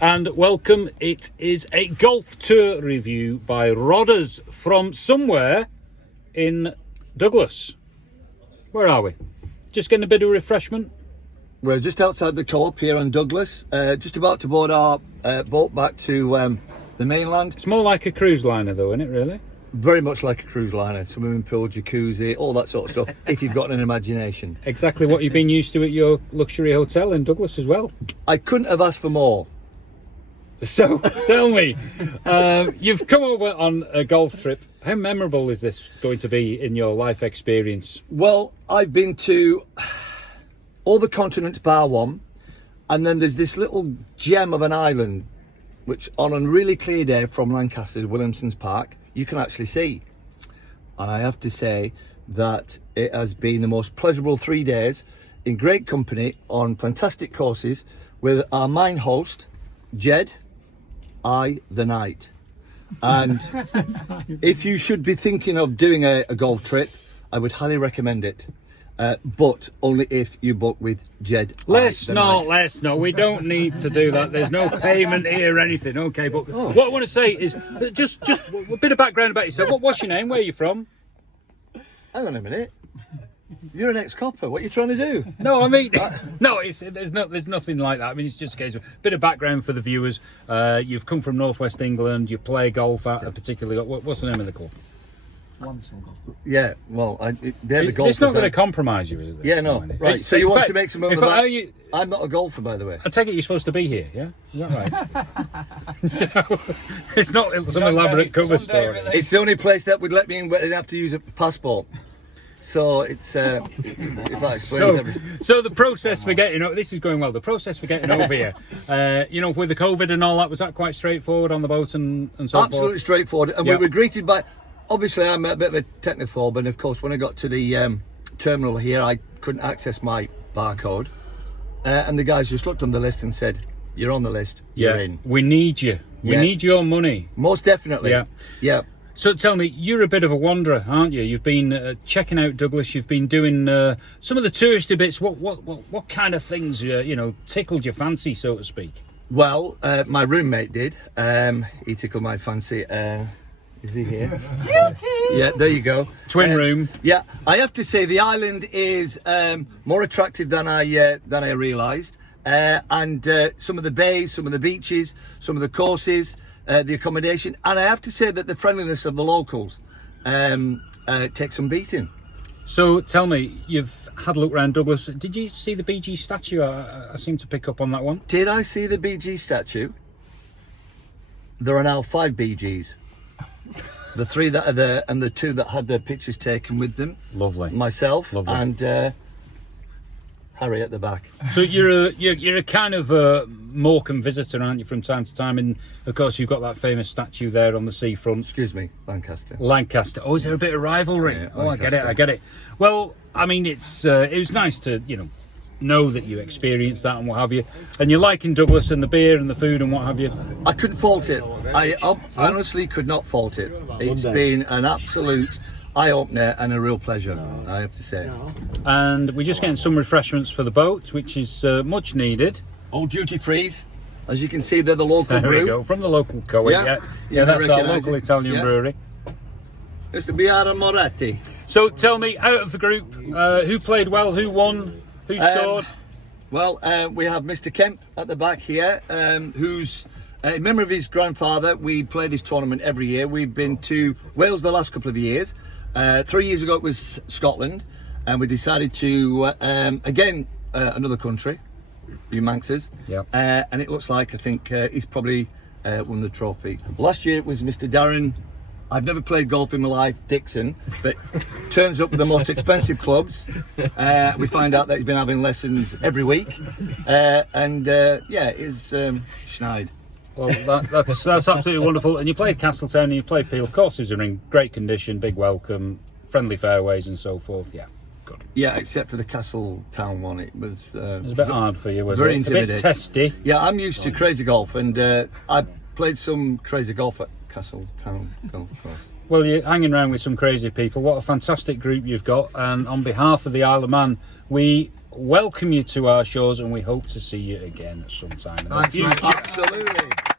And welcome. It is a golf tour review by Rodders from somewhere in Douglas. Where are we? Just getting a bit of refreshment? We're just outside the co-op here in Douglas, just about to board our boat back to the mainland. It's more like a cruise liner though, isn't it, really? Very much like a cruise liner, swimming pool, jacuzzi, all that sort of stuff, if you've got an imagination. Exactly what you've been used to at your luxury hotel in Douglas as well. I couldn't have asked for more. So, tell me, you've come over on a golf trip. How memorable is this going to be in your life experience? Well, I've been to all the continents bar one, and then there's this little gem of an island, which on a really clear day from Lancaster to Williamson's Park, you can actually see. And I have to say that it has been the most pleasurable 3 days in great company on fantastic courses with our main host, Jed, the Knight. And if you should be thinking of doing a golf trip, I would highly recommend it. But only if you book with Jed. Let's not. We don't need to do that. There's no payment here or anything. Okay, but what I want to say is just a bit of background about yourself. What's your name? Where are you from? Hang on a minute. You're an ex-copper. What are you trying to do? No, I mean, no. There's nothing like that. I mean, it's just a case of a bit of background for the viewers. You've come from northwest England. You play golf at a particular. What's the name of the club? Yeah, well, they're the golfers. It's not going to compromise you, is it? Yeah, no. Right, so you want to make some over that? I'm not a golfer, by the way. I take it you're supposed to be here, yeah? Is that right? It's not some elaborate cover story. It's the only place that would let me in where I didn't have to use a passport. So it's, if that explains everything. So the process for getting, this is going well, the process for getting over here, with the COVID and all that, was that quite straightforward on the boat and so forth? Absolutely straightforward. And we were greeted by... Obviously, I'm a bit of a technophobe, and of course, when I got to the terminal here, I couldn't access my barcode. And the guys just looked on the list and said, "You're on the list. You're in. We need you. We need your money." Most definitely. Yeah. So tell me, you're a bit of a wanderer, aren't you? You've been checking out Douglas. You've been doing some of the touristy bits. What kind of things tickled your fancy, so to speak? Well, my roommate did. He tickled my fancy. Is he here? Yeah, there you go. Twin room. Yeah, I have to say the island is more attractive than I realised, and some of the bays, some of the beaches, some of the courses, the accommodation, and I have to say that the friendliness of the locals takes some beating. So tell me, you've had a look around Douglas. Did you see the BG statue? I seem to pick up on that one. Did I see the BG statue? There are now 5 BGs. The 3 that are there and the 2 that had their pictures taken with them. Lovely. Myself. Lovely. And Harry at the back. So you're a kind of Morecambe visitor, aren't you, from time to time? And of course you've got that famous statue there on the seafront. Excuse me, Lancaster. Lancaster. Oh, is there a bit of rivalry? Yeah, oh, I get it. Well, I mean, it was nice to know that you experienced that and what have you, and you're liking Douglas and the beer and the food and what have you. I couldn't fault it. I honestly could not fault it. It's been an absolute eye-opener and a real pleasure, I have to say. And we're just getting some refreshments for the boat, which is much needed. All duty frees, as you can see. They're the local brew. There we go, from the local co-op. Yeah, that's our local Italian brewery. It's the Biara Moretti. So tell me, out of the group, who played well, who won, who scored? Well, we have Mr. Kemp at the back here, who's, in memory of his grandfather, we play this tournament every year. We've been to Wales the last couple of years. 3 years ago it was Scotland, and we decided to, again, another country, you Manxers. Yeah. And it looks like, I think, he's probably won the trophy. Last year it was Mr. Darren. I've never played golf in my life, Dixon, but turns up with the most expensive clubs. We find out that he's been having lessons every week, and is schneid. Well, that's absolutely wonderful. And you played Castletown and you played Peel. Courses are in great condition, big welcome, friendly fairways and so forth. Yeah, good. Yeah, except for the Castletown one, it was a bit hard for you, wasn't very it? intimidating. A bit testy. Yeah, I'm used to crazy golf, and I played some crazy golf at Castletown Golf Course. Well, you're hanging around with some crazy people. What a fantastic group you've got, and on behalf of the Isle of Man, we welcome you to our shows, and we hope to see you again sometime in the Thanks, mate. future. Absolutely.